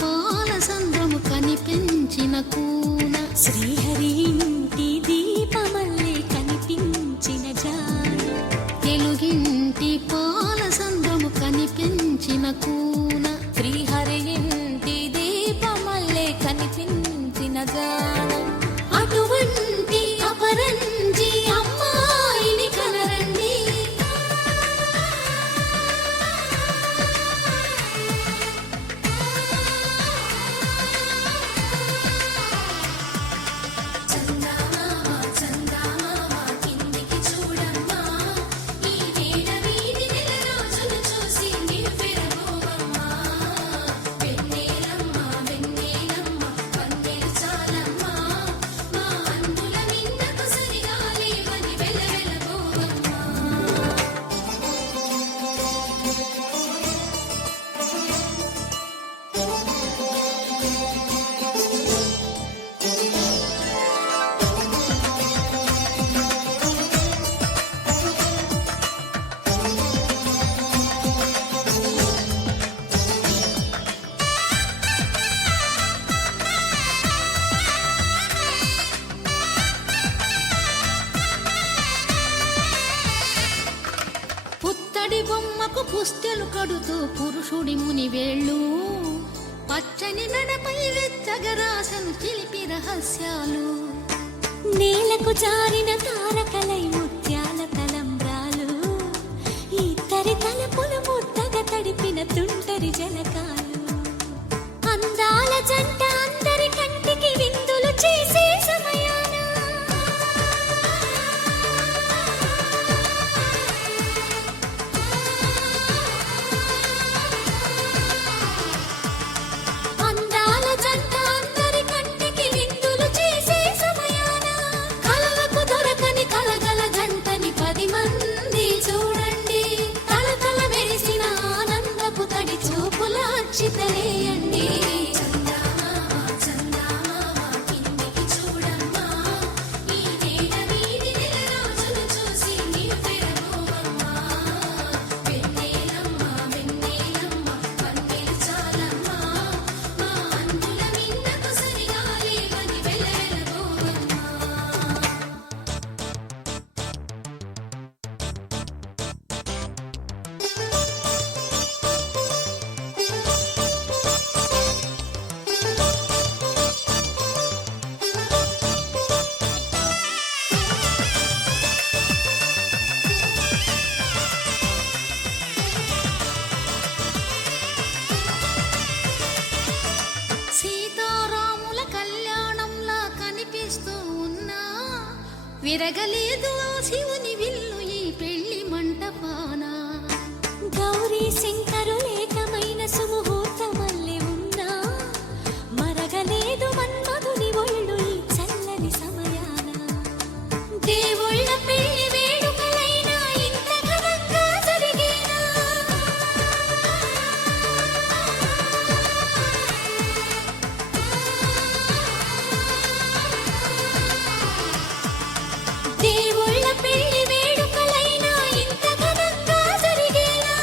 పాల సంద్రము కనిపించిన కూన శ్రీహరి ఇంటి దీపమల్లే కనిపించిన జాన తెలుగింటి పాల సంద్రము కనిపించిన కూన శ్రీహరి ఇంటి దీపమల్లే కనిపించిన జాన అటువంటి అపరంజి అమ్మాయిని కనరండి పుత్తడి బొమ్మకు పుస్తెలు కడుతూ పురుషుడి ముని వేళ్ళు పచ్చని నడపై వెచ్చగరాసను చిలిపి రహస్యాలు నేలకు జారిన తారకలై ముత్యాల తలంబ్రాలు ఇద్దరి తలపులు ముద్దగా తడిపిన తుంటరి జలకాలు అందాల జంట అందరి కంటికి విందులు చేసే సమయాన అందాల జంట అందరి కంటికి విందులు చేసే సమయాన కలలకు దొరకని కలగల జంటని 10 మంది చూడండి తలతల మెరిసిన ఆనందపు తడి చూపుల అచ్చితలేయండి సీతారాముల కళ్యాణంలా కనిపిస్తూ ఉన్నా విరగలేదు ఆ శివుని విల్లు ఈ పెళ్లి మంటపాన గౌరీ శంకరు లేకమైన సుముహూర్తమల్లె ఉన్నా మరగలేదు మన్మధుని ఒళ్ళు ఈ చల్లని సమయాన దేవుళ్ళ పెళ్లి వేడుకలైనా ఇంత ఘనంగా జరిగేనా దేవుళ్ళ పెళ్లి వేడుకలైనా ఇంత ఘనంగా జరిగేనా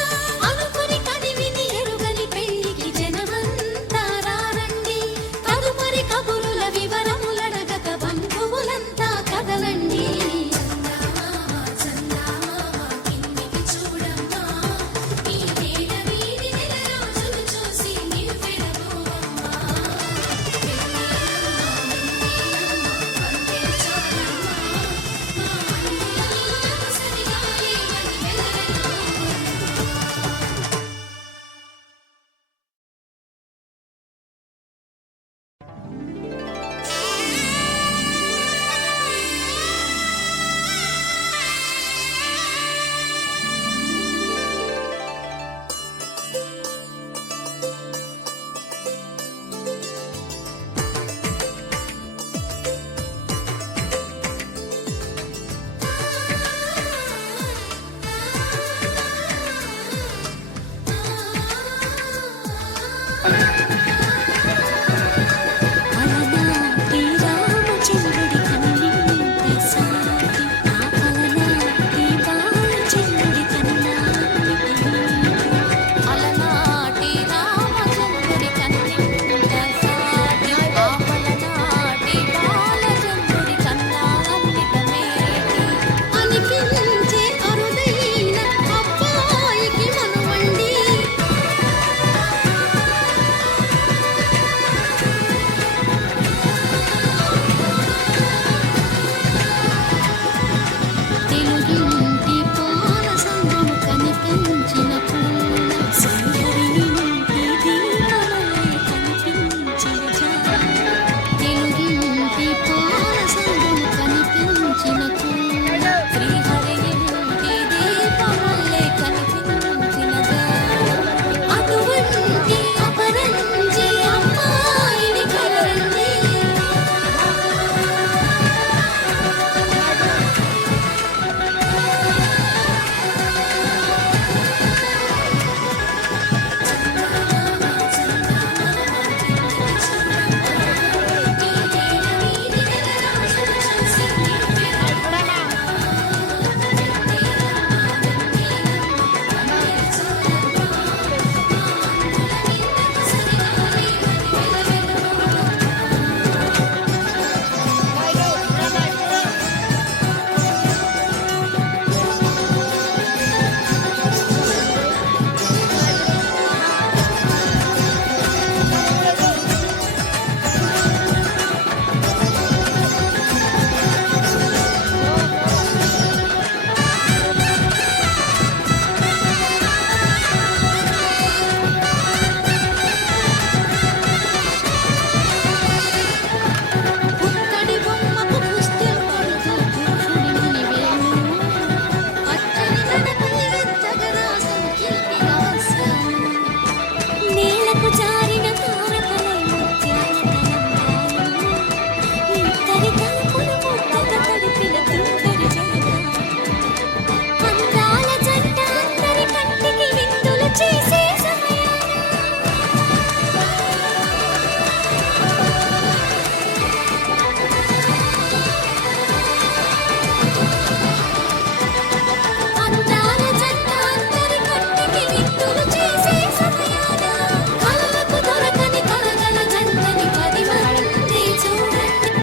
అనుకుని కదివిని ఎరుగని పెళ్లికి జనమంతా రారండి తదుపరి కబురుల వివరములడగక బంధువులంతా కదలండి Thank you.